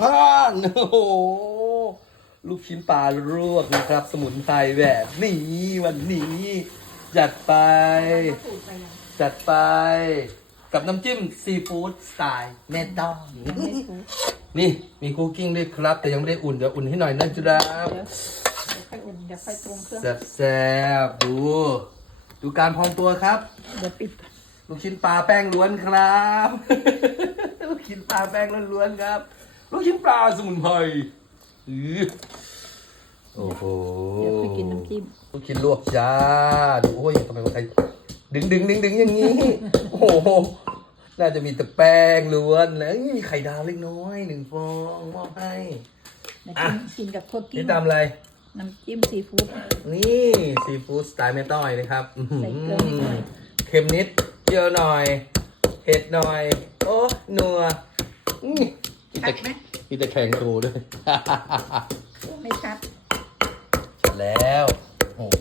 ฮ่านโอ้โหลูกชิ้นปลาลวกนะครับ สมุนไพรแบบนี้วันนี้ จัดไปสูตรไปยังจัดไป กับน้ำจิ้มซีฟู้ดสไตล์แม่ต้องยังไม่ถูกนี่มีคุกกิ้งด้วยครับ แต่ยังไม่ได้อุ่น เดี๋ยวอุ่นให้หน่อยนะจ๊ะเดี๋ยวเดี๋ยวค่อยอุ่นเดี๋ยวค่อยตวงเครื่องแซ่บแซ่บๆดู ดูการพองตัวครับ เดี๋ยวปิดลูกชิ้นปลาแป้งล้วนครับ ลูกชิ้นปลาแป้งล้วนๆครับ ลูกชิ้นปลาสมุนไพรอื้อโอ้โหเดี๋ยวค่อยกินน้ำจิ้มลูกชิ้นลวกจ้าดูโอ้ยทำไมมันใครดึงดึงดึงดึงอย่างนี้ โอ้โหน่าจะมีแต่แป้งล้วนแล้วมีไข่ดาวเล็กน้อยหนึ่งฟองมอบให้เดี๋ยวอะกินกินกับโคตรกิ้นี่งตามอะไร น้ำจิ้มซีฟู้ด นี่ซีฟู้ดสไตล์แม่ต้อยนะครับอื้อหือใส่เกลือนิดหน่อย เค็มนิดเยอะหน่อย เผ็ดหน่อย โอ้นัวอื้อ มีชัแต่ดไหมมีแต่แข่งโชว์ด้วย ไม่ชัดเสร็จแล้ว โอ้โห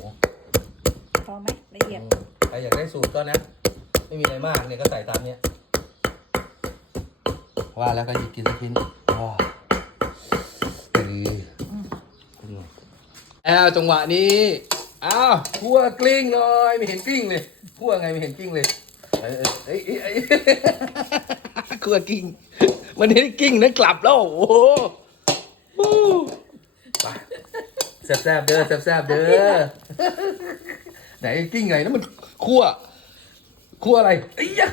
พอไหมละเอียดใครอยากได้สูตรก็นะ ไม่มีอะไรมากเนี่ยก็ใส่ตามเนี้ย ว่าแล้วก็หยิบกินสักชิ้นว้าวดีแอลจังหวะนี้ อ้าวพัวกลิ้งหน่อยไม่เห็นกลิ้งเลยพัวไงไม่เห็นกลิ้งเลยเอ้ยเอ้ยเอ้ยเอ้ยพัวกลิ้ง มันเห็นกลิ้งนั้นกลับแล้ว โอ้โหฮู้ไปแซ่บๆเด้อแซ่บๆเด้อไหนกิ้งไงนั่นมันคั่วคั่วอะไรไอ้ยะ